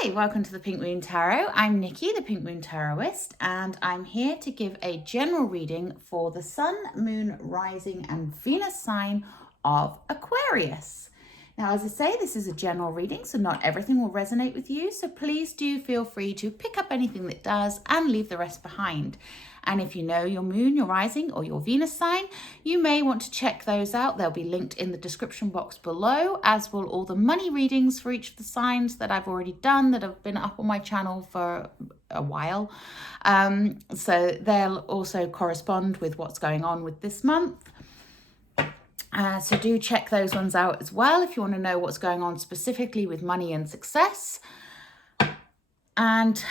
Hi, welcome to the Pink Moon Tarot. I'm Nikki, the Pink Moon Tarotist, and I'm here to give a general reading for the Sun, Moon, Rising, and Venus sign of Aquarius. Now, as I say, this is a general reading, so not everything will resonate with you, so please do feel free to pick up anything that does and leave the rest behind. And if you know your moon, your rising, or your Venus sign, you may want to check those out. They'll be linked in the description box below, as will all the money readings for each of the signs that I've already done that have been up on my channel for a while. So they'll also correspond with what's going on with this month. So do check those ones out as well if you want to know what's going on specifically with money and success. And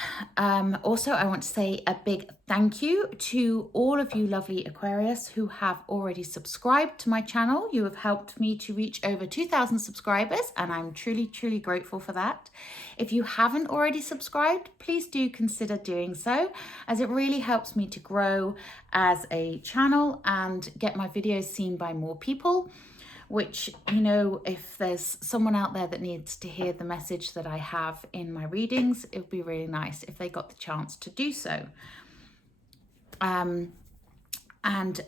also I want to say a big thank you to all of you lovely Aquarius who have already subscribed to my channel. You have helped me to reach over 2,000 subscribers and I'm truly, truly grateful for that. If you haven't already subscribed, please do consider doing so, as it really helps me to grow as a channel and get my videos seen by more people. Which, you know, if there's someone out there that needs to hear the message that I have in my readings, it would be really nice if they got the chance to do so. And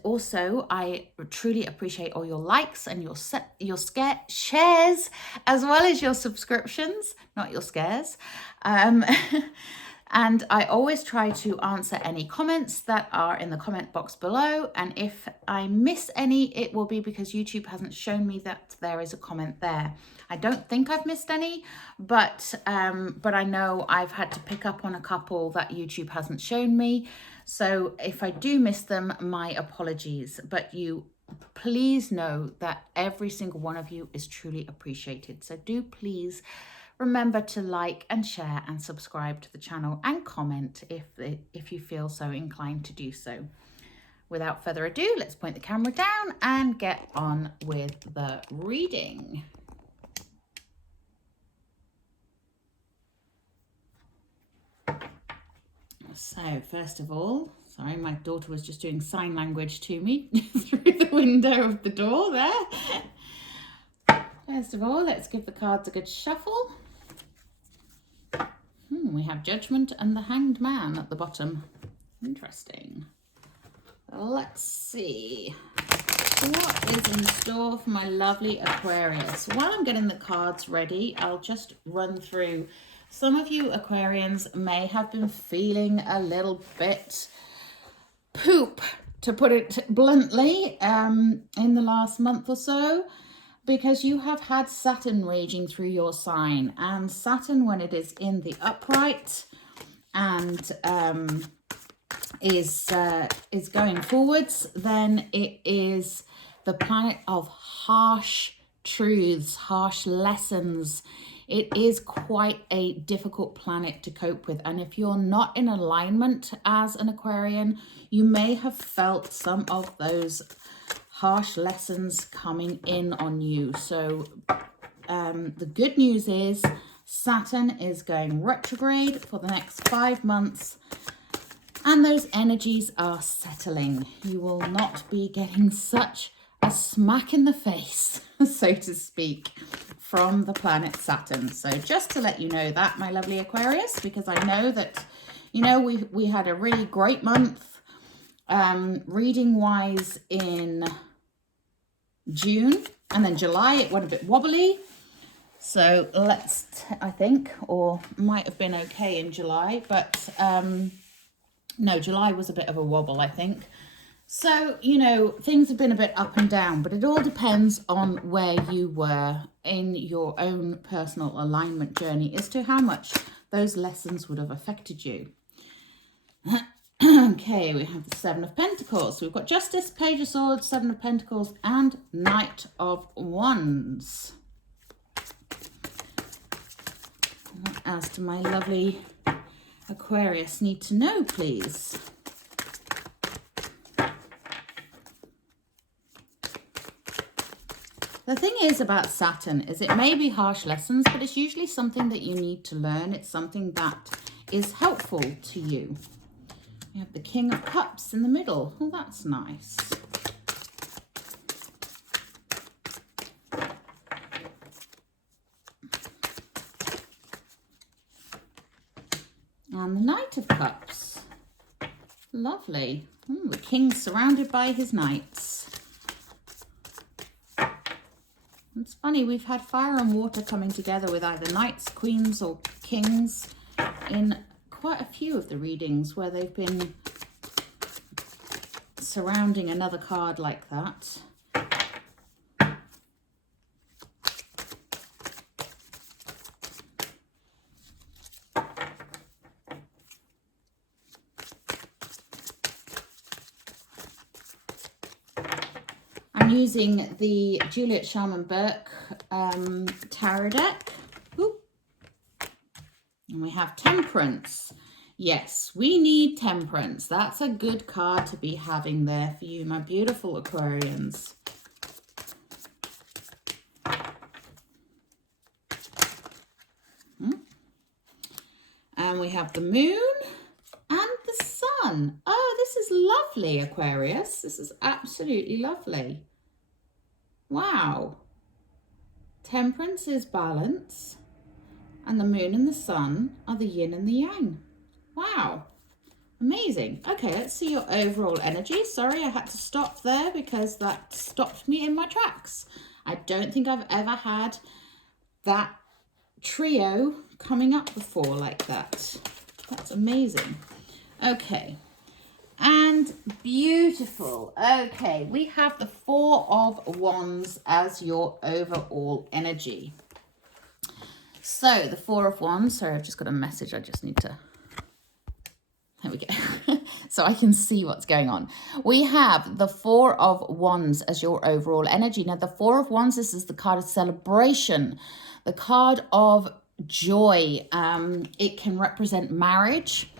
also, I truly appreciate all your likes and your shares, as well as your subscriptions, not your scares. And I always try to answer any comments that are in the comment box below. And if I miss any, it will be because YouTube hasn't shown me that there is a comment there. I don't think I've missed any, but I know I've had to pick up on a couple that YouTube hasn't shown me. So if I do miss them, my apologies. But you please know that every single one of you is truly appreciated. So do please remember to like and share and subscribe to the channel and comment if you feel so inclined to do so. Without further ado, let's point the camera down and get on with the reading. So first of all, sorry, my daughter was just doing sign language to me through the window of the door there. First of all, let's give the cards a good shuffle. We have Judgment and the Hanged Man at the bottom. Interesting. Let's see. What is in store for my lovely Aquarius? While I'm getting the cards ready, I'll just run through. Some of you Aquarians may have been feeling a little bit poop, to put it bluntly, in the last month or so, because you have had Saturn raging through your sign. And Saturn, when it is in the upright and is going forwards, then it is the planet of harsh truths, harsh lessons. It is quite a difficult planet to cope with. And if you're not in alignment as an Aquarian, you may have felt some of those harsh lessons coming in on you. So the good news is Saturn is going retrograde for the next 5 months and those energies are settling. You will not be getting such a smack in the face, so to speak, from the planet Saturn. So just to let you know that, my lovely Aquarius, because I know that, you know, we had a really great month reading wise in June, and then July it went a bit wobbly. So I think, or might have been okay in July, but no, July was a bit of a wobble, I think. So, you know, things have been a bit up and down, but it all depends on where you were in your own personal alignment journey as to how much those lessons would have affected you. Okay, we have the Seven of Pentacles. So we've got Justice, Page of Swords, Seven of Pentacles, and Knight of Wands. What else do my lovely Aquarius need to know, please? The thing is about Saturn is it may be harsh lessons, but it's usually something that you need to learn. It's something that is helpful to you. We have the King of Cups in the middle. Oh, that's nice. And the Knight of Cups. Lovely. The King's surrounded by his knights. It's funny, we've had fire and water coming together with either knights, queens, or kings in quite a few of the readings where they've been surrounding another card like that. I'm using the Juliet Sharman Burke tarot deck. Oop. And we have Temperance. Yes, we need Temperance. That's a good card to be having there for you, my beautiful Aquarians. And we have the Moon and the Sun. Oh, this is lovely, Aquarius. This is absolutely lovely. Wow. Temperance is balance, and the Moon and the Sun are the yin and the yang. Wow. Amazing. Okay, let's see your overall energy. Sorry, I had to stop there because that stopped me in my tracks. I don't think I've ever had that trio coming up before like that. That's amazing. Okay. And beautiful. Okay, we have the Four of Wands as your overall energy. So the Four of Wands, sorry, I've just got a message. I just need to, there we go. So I can see what's going on. We have the Four of Wands as your overall energy. Now the Four of Wands, this is the card of celebration, the card of joy. It can represent marriage.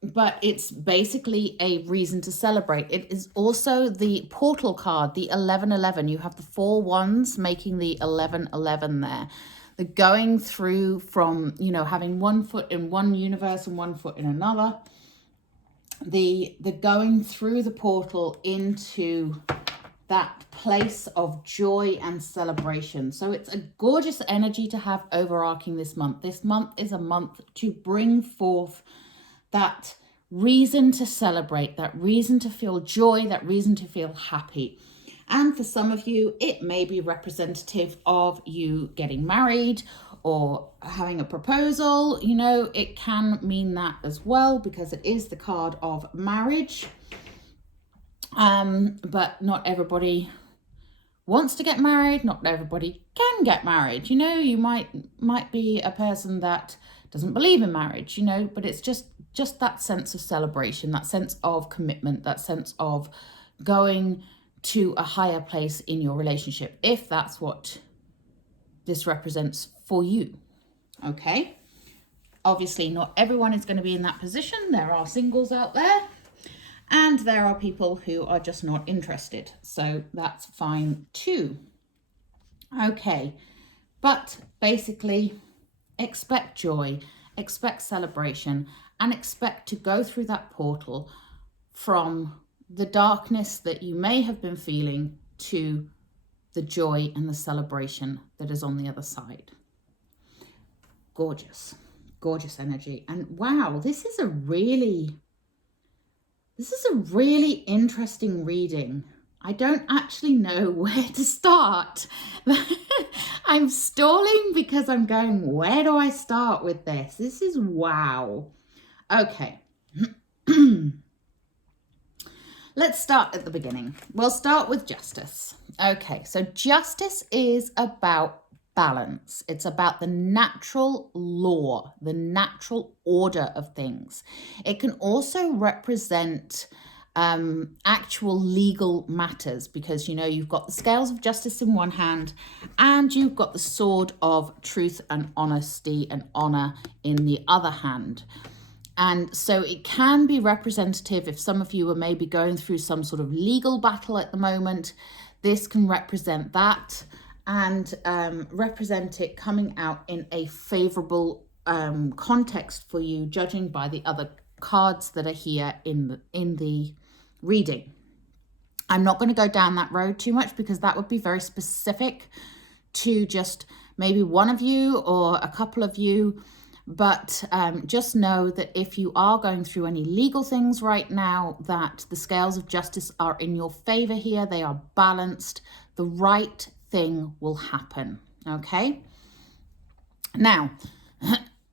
But it's basically a reason to celebrate. It is also the portal card, the 1111. You have the 4 wands making the 1111 there. The going through from, you know, having one foot in one universe and one foot in another. The going through the portal into that place of joy and celebration. So it's a gorgeous energy to have overarching this month. This month is a month to bring forth that reason to celebrate, that reason to feel joy, that reason to feel happy. And for some of you, it may be representative of you getting married or having a proposal. You know, it can mean that as well because it is the card of marriage. But not everybody wants to get married. Not everybody can get married. You know, you might be a person that doesn't believe in marriage, you know, but it's just that sense of celebration, that sense of commitment, that sense of going to a higher place in your relationship, if that's what this represents for you. Okay. Obviously, not everyone is going to be in that position. There are singles out there, and there are people who are just not interested. So that's fine too. Okay. But basically, expect joy, expect celebration, and expect to go through that portal from the darkness that you may have been feeling to the joy and the celebration that is on the other side. Gorgeous, gorgeous energy. And wow, this is a really interesting reading. I don't actually know where to start. I'm stalling because I'm going, where do I start with this? This is wow. Okay. Let's start at the beginning. We'll start with justice. Okay, so justice is about balance. It's about the natural law, the natural order of things. It can also represent actual legal matters because, you know, you've got the scales of justice in one hand and you've got the sword of truth and honesty and honor in the other hand. And so it can be representative if some of you are maybe going through some sort of legal battle at the moment. This can represent that and represent it coming out in a favorable context for you, judging by the other cards that are here in the reading. I'm not going to go down that road too much because that would be very specific to just maybe one of you or a couple of you. But just know that if you are going through any legal things right now, that the scales of justice are in your favor here. They are balanced. The right thing will happen. Okay. Now,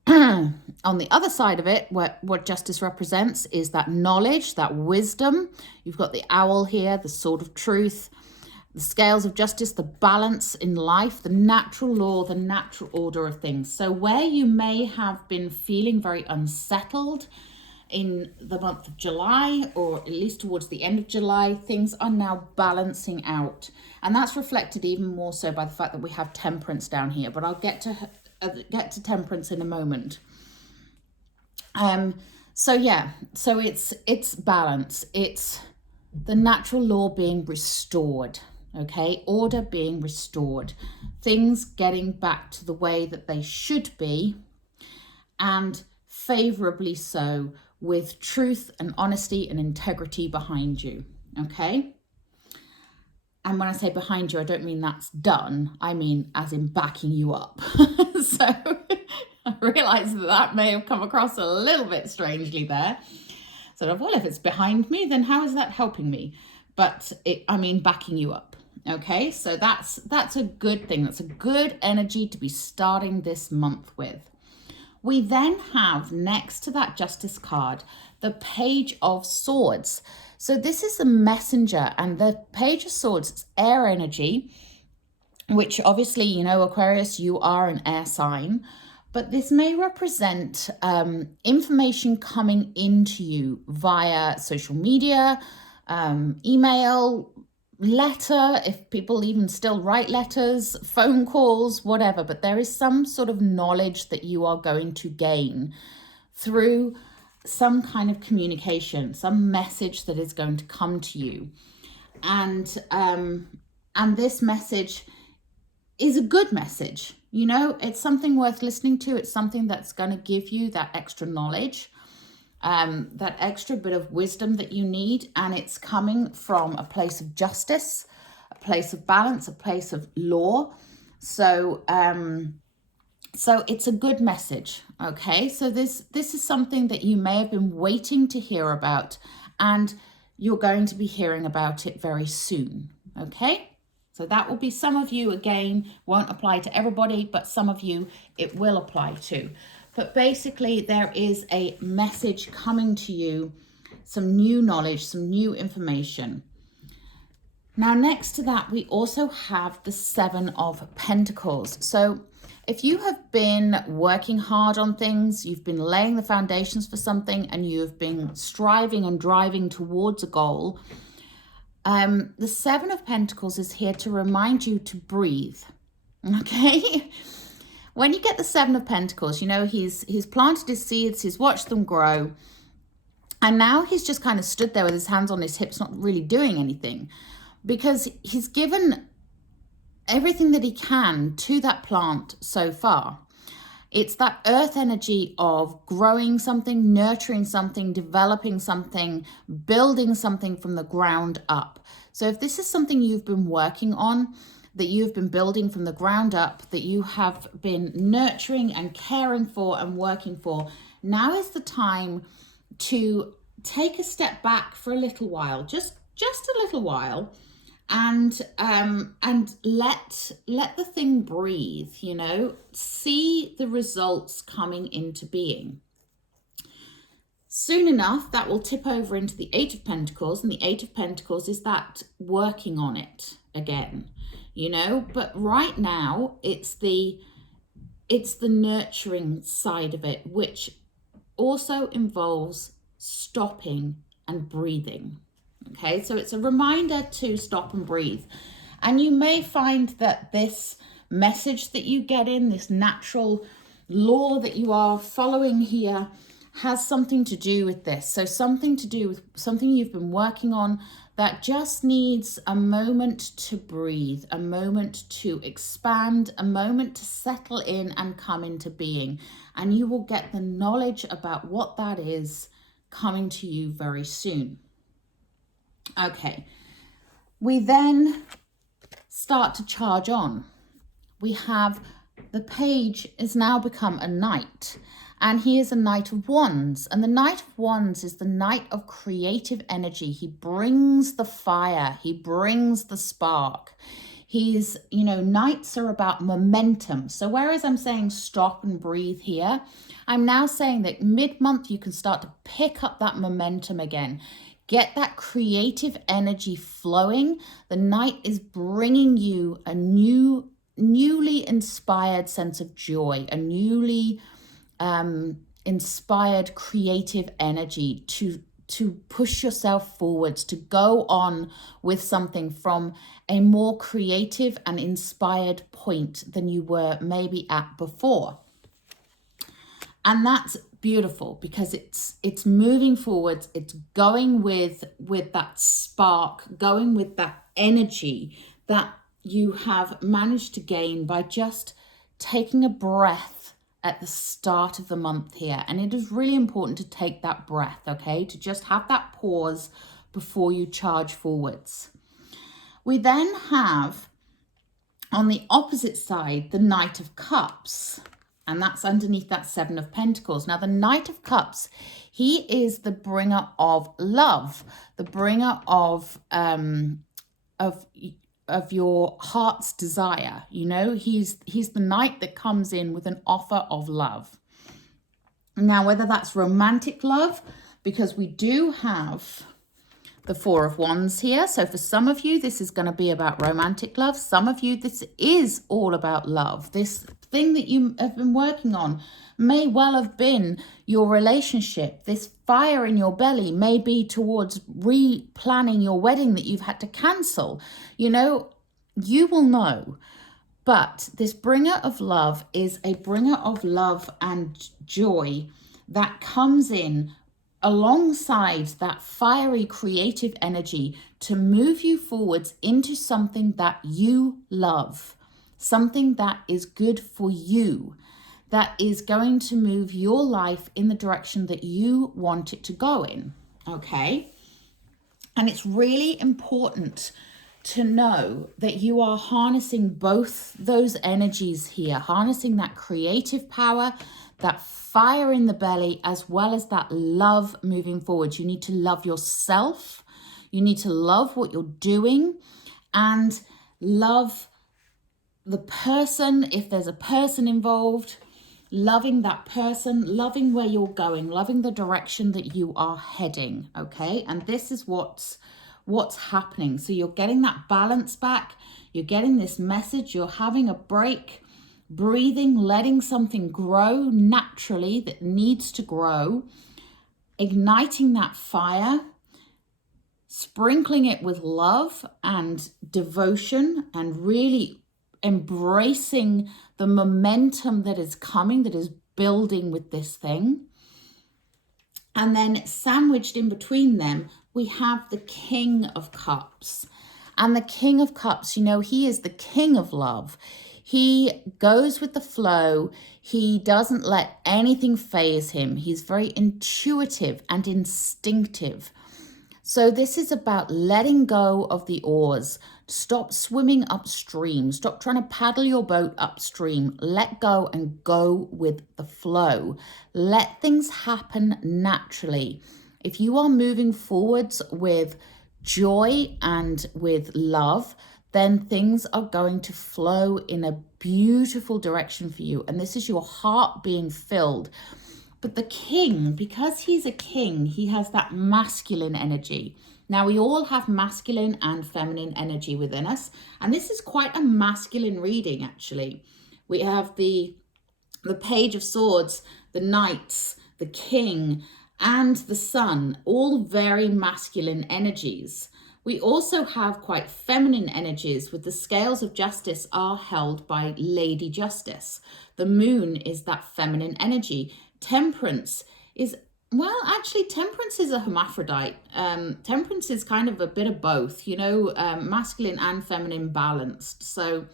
on the other side of it, what justice represents is that knowledge, that wisdom. You've got the owl here, the sword of truth, the scales of justice, the balance in life, the natural law, the natural order of things. So where you may have been feeling very unsettled in the month of July, or at least towards the end of July, things are now balancing out. And that's reflected even more so by the fact that we have temperance down here. But I'll get to temperance in a moment. So it's balance. It's the natural law being restored. Okay, order being restored, things getting back to the way that they should be, and favorably so, with truth and honesty and integrity behind you. Okay, and when I say behind you, I don't mean that's done. I mean as in backing you up. So I realize that may have come across a little bit strangely there. Sort of, well, if it's behind me, then how is that helping me? But I mean backing you up. Okay, so that's a good thing. That's a good energy to be starting this month with. We then have, next to that Justice card, the Page of Swords. So this is the messenger, and the Page of Swords is air energy, which obviously, you know, Aquarius, you are an air sign. But this may represent information coming into you via social media, email, letter, if people even still write letters, phone calls, whatever. But there is some sort of knowledge that you are going to gain through some kind of communication, some message that is going to come to you. And this message is a good message. You know, it's something worth listening to. It's something that's going to give you that extra knowledge, that extra bit of wisdom that you need. And it's coming from a place of justice, a place of balance, a place of law. So it's a good message. Okay, so this is something that you may have been waiting to hear about, and you're going to be hearing about it very soon. Okay. So that will be some of you, again, won't apply to everybody, but some of you it will apply to. But basically there is a message coming to you, some new knowledge, some new information. Now, next to that, we also have the Seven of Pentacles. So if you have been working hard on things, you've been laying the foundations for something, and you've been striving and driving towards a goal, the Seven of Pentacles is here to remind you to breathe. Okay? When you get the Seven of Pentacles, you know, he's planted his seeds, he's watched them grow, and now he's just kind of stood there with his hands on his hips, not really doing anything, because he's given everything that he can to that plant so far. It's that earth energy of growing something, nurturing something, developing something, building something from the ground up. So if this is something you've been working on, that you've been building from the ground up, that you have been nurturing and caring for and working for, now is the time to take a step back for a little while, just a little while, and let the thing breathe, you know, see the results coming into being. Soon enough, that will tip over into the Eight of Pentacles, and the Eight of Pentacles is that working on it again, you know. But right now, it's the nurturing side of it, which also involves stopping and breathing. Okay, so it's a reminder to stop and breathe. And you may find that this message that you get in, this natural law that you are following here, has something to do with this. So something to do with something you've been working on that just needs a moment to breathe, a moment to expand, a moment to settle in and come into being. And you will get the knowledge about what that is coming to you very soon. Okay, we then start to charge on. We have the page has now become a knight, And he is a Knight of Wands. And the Knight of Wands is the Knight of creative energy. He brings the fire. He brings the spark. He's, you know, Knights are about momentum. So whereas I'm saying stop and breathe here, I'm now saying that mid-month you can start to pick up that momentum again. Get that creative energy flowing. The Knight is bringing you a newly inspired sense of joy, a newly inspired creative energy to push yourself forwards, to go on with something from a more creative and inspired point than you were maybe at before. And that's beautiful because it's moving forwards. It's going with that spark, going with that energy that you have managed to gain by just taking a breath at the start of the month here. And it is really important to take that breath, okay? To just have that pause before you charge forwards. We then have, on the opposite side, the Knight of Cups. And that's underneath that Seven of Pentacles. Now, the Knight of Cups, he is the bringer of love, the bringer of your heart's desire. You know, he's the knight that comes in with an offer of love. Now, whether that's romantic love, because we do have the Four of Wands here. So for some of you, this is going to be about romantic love. Some of you, this is all about love. This thing that you have been working on may well have been your relationship. This fire in your belly may be towards replanning your wedding that you've had to cancel. You know, you will know. But this bringer of love is a bringer of love and joy that comes in alongside that fiery creative energy to move you forwards into something that you love, something that is good for you, that is going to move your life in the direction that you want it to go in, okay? And it's really important to know that you are harnessing both those energies here, harnessing that creative power, that fire in the belly, as well as that love moving forward. You need to love yourself. You need to love what you're doing and love the person, if there's a person involved, loving that person, loving where you're going, loving the direction that you are heading, okay? And this is what's happening. So you're getting that balance back. You're getting this message. You're having a break, breathing, letting something grow naturally that needs to grow, igniting that fire, sprinkling it with love and devotion, and really embracing the momentum that is coming, that is building with this thing. And then sandwiched in between them, we have the King of Cups. And the King of Cups, you know, he is the king of love. He goes with the flow. He doesn't let anything faze him. He's very intuitive and instinctive. So this is about letting go of the oars. Stop swimming upstream. Stop trying to paddle your boat upstream. Let go and go with the flow. Let things happen naturally. If you are moving forwards with joy and with love, then things are going to flow in a beautiful direction for you. And this is your heart being filled. But the king, because he's a king, he has that masculine energy. Now, we all have masculine and feminine energy within us. And this is quite a masculine reading, actually. We have the Page of Swords, the Knights, the King, and the Sun, all very masculine energies. We also have quite feminine energies, with the scales of justice are held by Lady Justice. The moon is that feminine energy. Temperance is, well, actually, Temperance is a hermaphrodite. Temperance is kind of a bit of both, you know, masculine and feminine balanced. So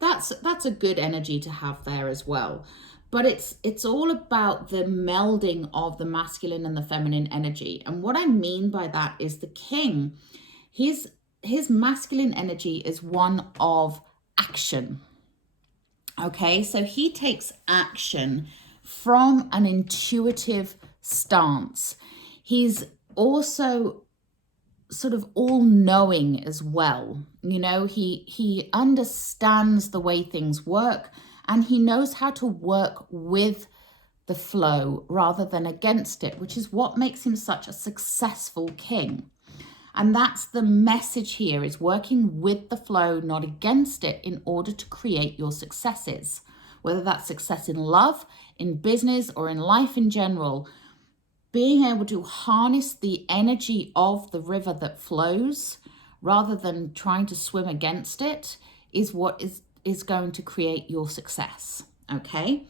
that's a good energy to have there as well. But it's all about the melding of the masculine and the feminine energy. And what I mean by that is the king, his masculine energy is one of action. Okay, so he takes action from an intuitive stance. He's also sort of all-knowing as well. You know, he understands the way things work, and he knows how to work with the flow rather than against it, which is what makes him such a successful king. And that's the message here, is working with the flow, not against it, in order to create your successes. Whether that's success in love, in business, or in life in general, being able to harness the energy of the river that flows rather than trying to swim against it is what is going to create your success, okay?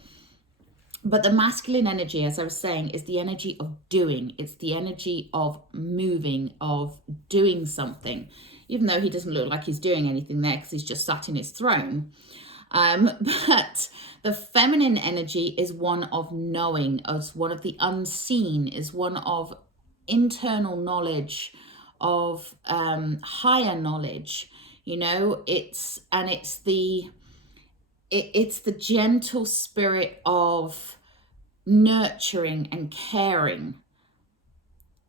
But the masculine energy, as I was saying, is the energy of doing. It's the energy of moving, of doing something, even though he doesn't look like he's doing anything there because he's just sat in his throne. But the feminine energy is one of knowing, as one of the unseen, is one of internal knowledge, of higher knowledge. You know, it's the gentle spirit of nurturing and caring.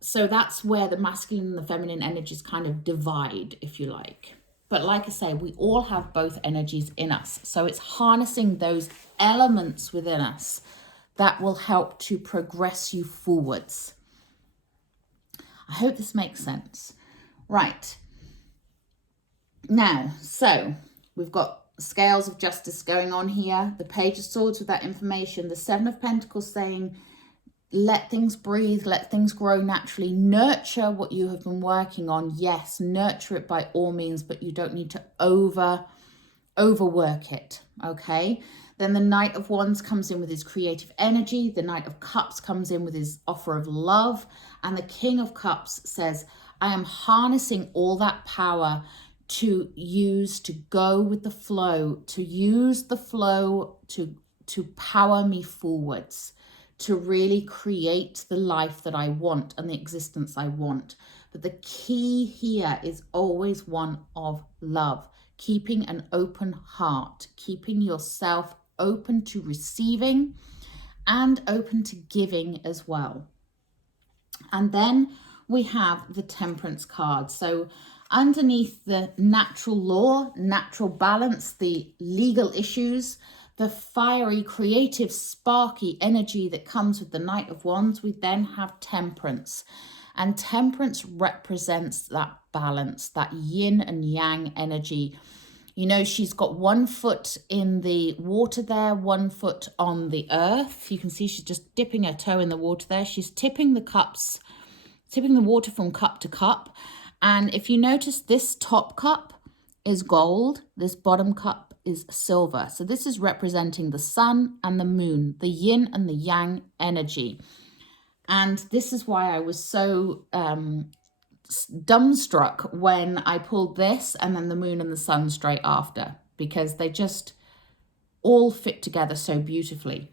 So that's where the masculine and the feminine energies kind of divide, if you like. But like I say, we all have both energies in us. So it's harnessing those elements within us that will help to progress you forwards. I hope this makes sense. Right. Now, so we've got scales of justice going on here. The Page of Swords with that information. The Seven of Pentacles saying, let things breathe, let things grow naturally. Nurture what you have been working on. Yes, nurture it by all means, but you don't need to overwork it, okay? Then the Knight of Wands comes in with his creative energy. The Knight of Cups comes in with his offer of love. And the King of Cups says, I am harnessing all that power to use to go with the flow, to use the flow to power me forwards, to really create the life that I want and the existence I want. But the key here is always one of love, keeping an open heart, keeping yourself open to receiving and open to giving as well. And then we have the Temperance card. So underneath the natural law, natural balance, the legal issues, the fiery, creative, sparky energy that comes with the Knight of Wands, we then have Temperance. And Temperance represents that balance, that yin and yang energy. You know, she's got 1 foot in the water there, 1 foot on the earth. You can see she's just dipping her toe in the water there. She's tipping the water from cup to cup. And if you notice, this top cup is gold, this bottom cup is silver. So this is representing the sun and the moon, the yin and the yang energy. And this is why I was so dumbstruck when I pulled this and then the moon and the sun straight after, because they just all fit together so beautifully.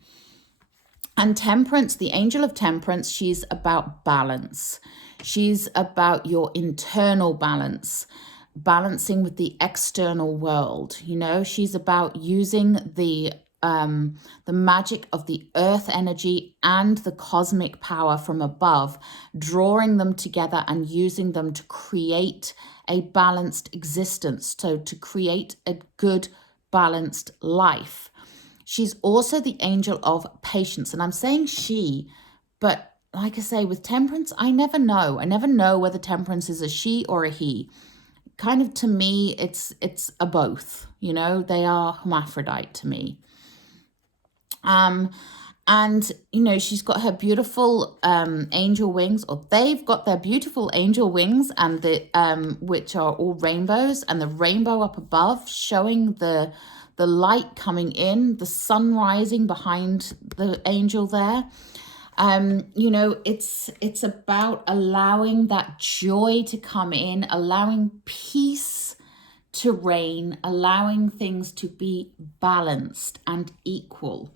And Temperance, the angel of Temperance, she's about balance. She's about your internal balance, balancing with the external world. You know, she's about using the magic of the earth energy and the cosmic power from above, drawing them together and using them to create a balanced existence. So to create a good, balanced life. She's also the angel of patience. And I'm saying she, but like I say, with Temperance, I never know. I never know whether Temperance is a she or a he. Kind of, to me, it's a both. You know, they are hermaphrodite to me. And, you know, she's got her beautiful angel wings, or they've got their beautiful angel wings, and the which are all rainbows, and the rainbow up above showing the light coming in, the sun rising behind the angel there. You know, it's about allowing that joy to come in, allowing peace to reign, allowing things to be balanced and equal,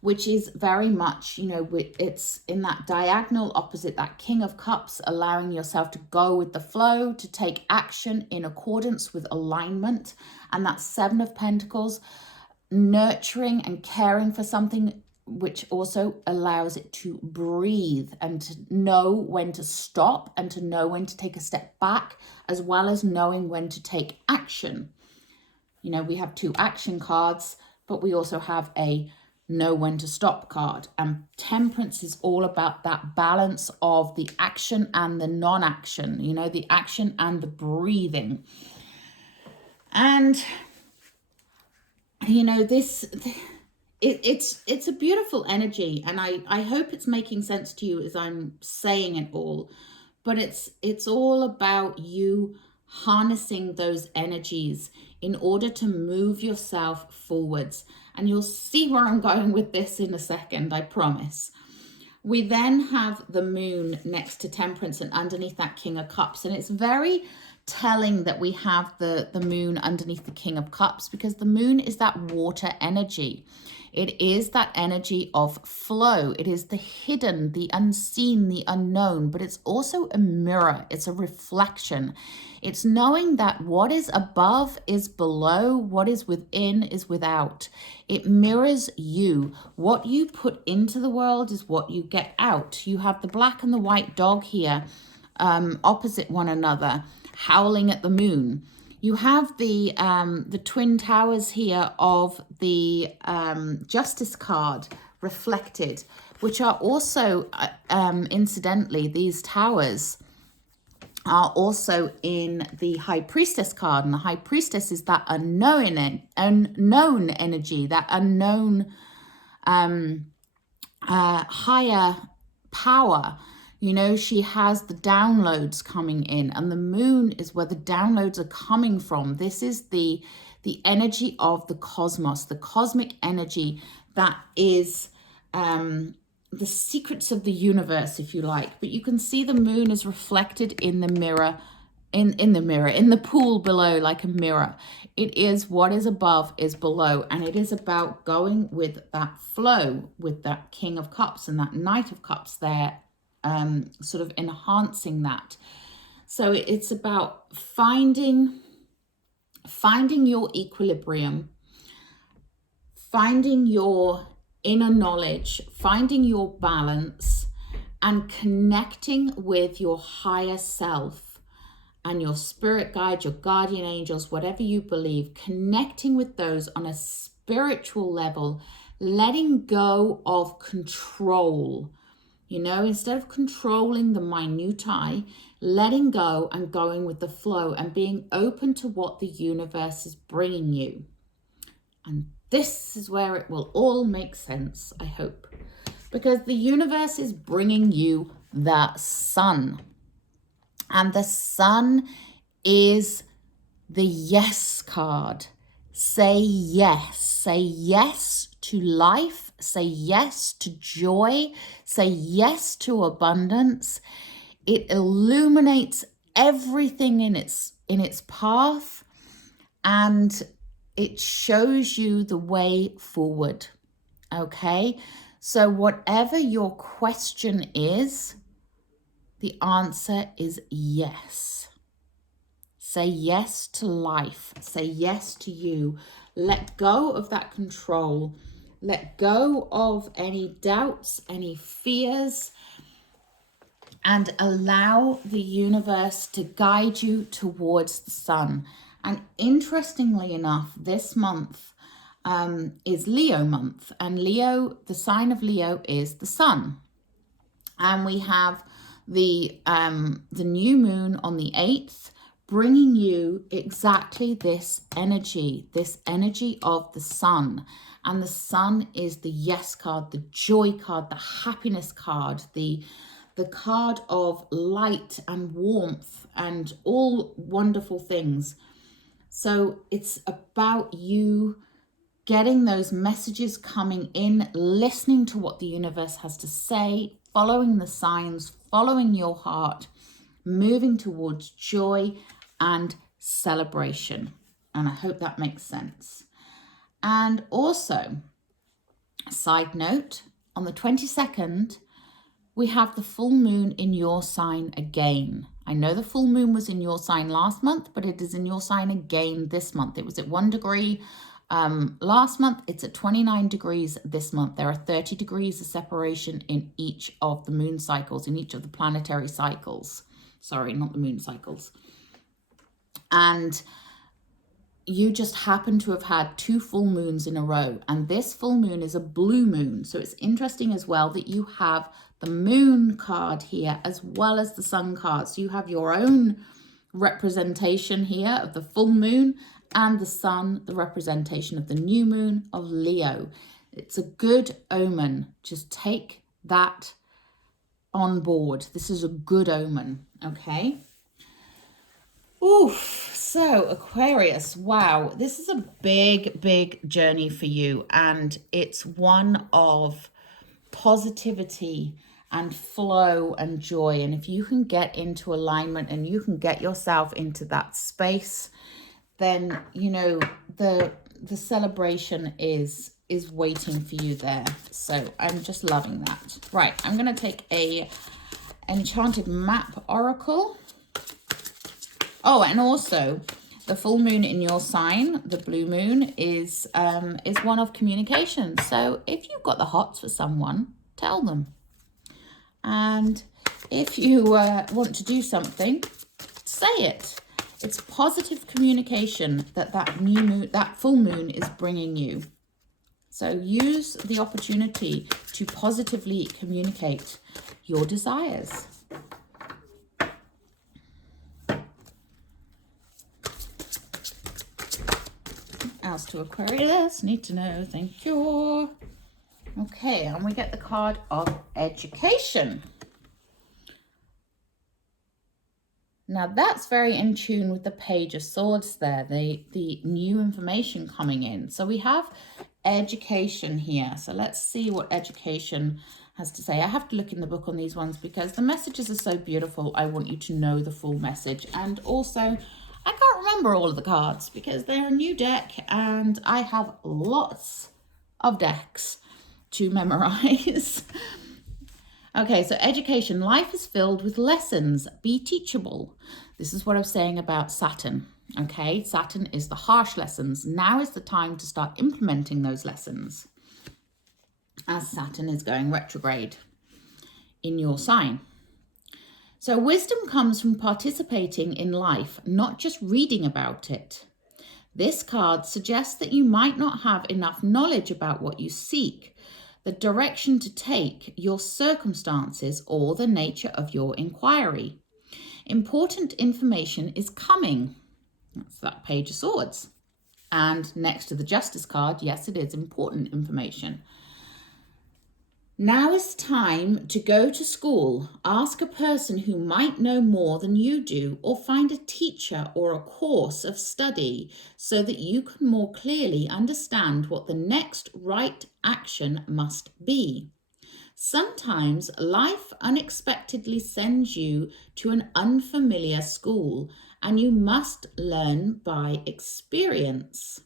which is very much, you know, it's in that diagonal opposite, that King of Cups, allowing yourself to go with the flow, to take action in accordance with alignment. And that Seven of Pentacles, nurturing and caring for something, which also allows it to breathe and to know when to stop and to know when to take a step back, as well as knowing when to take action. You know, we have 2 action cards, but we also have a know when to stop card. And Temperance is all about that balance of the action and the non-action, you know, the action and the breathing. And, you know, it's a beautiful energy, and I hope it's making sense to you as I'm saying it all. But it's all about you harnessing those energies in order to move yourself forwards. And you'll see where I'm going with this in a second, I promise. We then have the moon next to Temperance and underneath that King of Cups. And it's very telling that we have the moon underneath the King of Cups, because the moon is that water energy. It is that energy of flow. It is the hidden, the unseen, the unknown, but it's also a mirror. It's a reflection. It's knowing that what is above is below, what is within is without. It mirrors you. What you put into the world is what you get out. You have the black and the white dog here, opposite one another, howling at the moon. You have the twin towers here of the Justice card reflected, which are also, incidentally, these towers are also in the High Priestess card. And the High Priestess is that unknown energy, that unknown higher power. You know, she has the downloads coming in, and the moon is where the downloads are coming from. This is the energy of the cosmos, the cosmic energy that is the secrets of the universe, if you like. But you can see the moon is reflected in the mirror, in the pool below, like a mirror. It is what is above is below, and it is about going with that flow, with that King of Cups and that Knight of Cups there. Sort of enhancing that. So it's about finding your equilibrium, finding your inner knowledge, finding your balance, and connecting with your higher self and your spirit guide, your guardian angels, whatever you believe, connecting with those on a spiritual level, letting go of control. You know, instead of controlling the minutiae, letting go and going with the flow and being open to what the universe is bringing you. And this is where it will all make sense, I hope. Because the universe is bringing you the sun. And the sun is the yes card. Say yes. Say yes to life. Say yes to joy. Say yes to abundance. It illuminates everything in its path, and it shows you the way forward. Okay? So whatever your question is, the answer is yes. Say yes to life. Say yes to you. Let go of that control. Let go of any doubts, any fears, and allow the universe to guide you towards the sun. And interestingly enough, this month is Leo month. And Leo, the sign of Leo is the sun. And we have the new moon on the 8th, bringing you exactly this energy of the sun. And the sun is the yes card, the joy card, the happiness card, the card of light and warmth and all wonderful things. So it's about you getting those messages coming in, listening to what the universe has to say, following the signs, following your heart, moving towards joy and celebration. And I hope that makes sense. And also, side note, on the 22nd, we have the full moon in your sign again. I know the full moon was in your sign last month, but it is in your sign again this month. It was at 1 degree Last month, it's at 29 degrees. This month, there are 30 degrees of separation in each of the moon cycles, in each of the planetary cycles. Sorry, not the moon cycles. And you just happen to have had 2 full moons in a row. And this full moon is a blue moon. So it's interesting as well that you have the moon card here as well as the sun card. So you have your own representation here of the full moon and the sun, the representation of the new moon of Leo. It's a good omen. Just take that on board. This is a good omen, okay? Oof. So Aquarius, wow, this is a big, big journey for you. And it's one of positivity and flow and joy. And if you can get into alignment and you can get yourself into that space, then, you know, the celebration is waiting for you there. So I'm just loving that. Right, I'm going to take a Enchanted Map Oracle. Oh, and also the full moon in your sign, the blue moon, is one of communication. So if you've got the hots for someone, tell them. And if you want to do something, say it. It's positive communication that new moon, that full moon is bringing you. So use the opportunity to positively communicate your desires. Else to Aquarius, need to know, thank you. Okay, and we get the card of education. Now that's very in tune with the Page of Swords there, the new information coming in. So we have education here. So let's see what education has to say. I have to look in the book on these ones because the messages are so beautiful. I want you to know the full message. And also, I can't remember all of the cards because they're a new deck and I have lots of decks to memorize. Okay, so education. Life is filled with lessons. Be teachable. This is what I'm saying about Saturn. Okay, Saturn is the harsh lessons. Now is the time to start implementing those lessons as Saturn is going retrograde in your sign. So wisdom comes from participating in life, not just reading about it. This card suggests that you might not have enough knowledge about what you seek, the direction to take, your circumstances, or the nature of your inquiry. Important information is coming. That's that Page of Swords. And next to the Justice card, yes, it is important information. Now is time to go to school. Ask a person who might know more than you do, or find a teacher or a course of study so that you can more clearly understand what the next right action must be. Sometimes life unexpectedly sends you to an unfamiliar school, and you must learn by experience.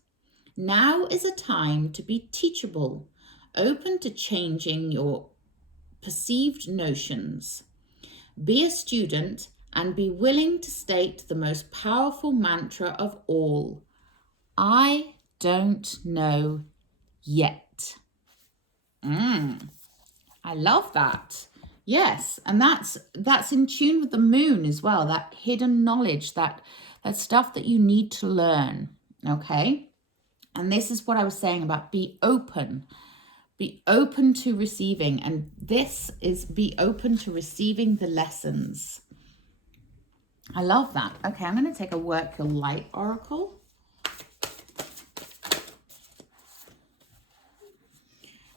Now is a time to be teachable, open to changing your perceived notions. Be a student and be willing to state the most powerful mantra of all. I don't know yet. I love that. Yes, and that's in tune with the moon as well, that hidden knowledge, that stuff that you need to learn, okay? And this is what I was saying about be open. Be open to receiving, and this is be open to receiving the lessons. I love that. Okay, I'm going to take a Work Your Light Oracle.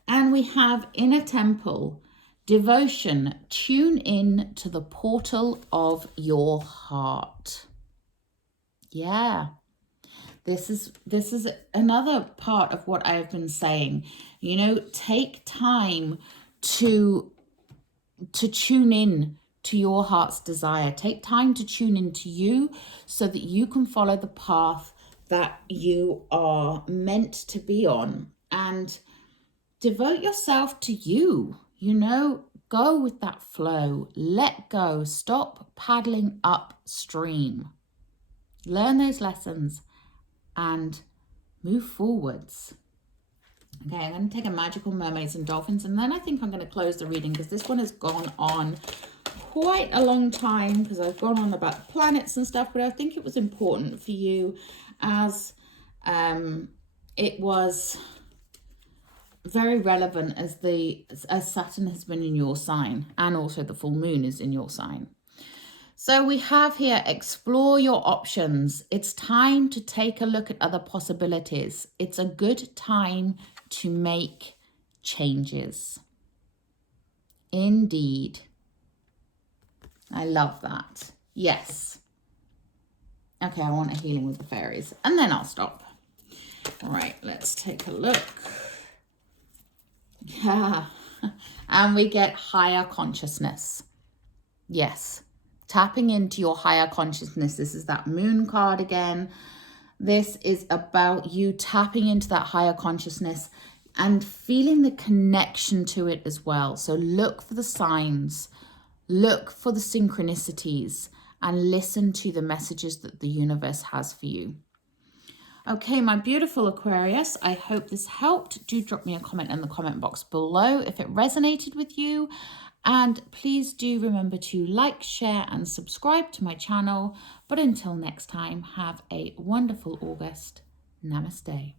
And we have Inner Temple, Devotion, tune in to the portal of your heart. Yeah. This is another part of what I have been saying. You know, take time to tune in to your heart's desire. Take time to tune into you so that you can follow the path that you are meant to be on. And devote yourself to you. You know, go with that flow. Let go. Stop paddling upstream. Learn those lessons and move forwards. Okay, I'm going to take a Magical Mermaids and Dolphins, and then I think I'm going to close the reading because this one has gone on quite a long time because I've gone on about the planets and stuff, but I think it was important for you as it was very relevant as Saturn has been in your sign, and also the full moon is in your sign. So we have here, explore your options. It's time to take a look at other possibilities. It's a good time to make changes. Indeed. I love that. Yes. Okay, I want a healing with the fairies, and then I'll stop. All right, let's take a look. Yeah. And we get higher consciousness. Yes. Tapping into your higher consciousness. This is that moon card again. This is about you tapping into that higher consciousness and feeling the connection to it as well. So look for the signs, look for the synchronicities, and listen to the messages that the universe has for you. Okay, my beautiful Aquarius, I hope this helped. Do drop me a comment in the comment box below if it resonated with you. And please do remember to like, share, and subscribe to my channel. But until next time, have a wonderful August. Namaste.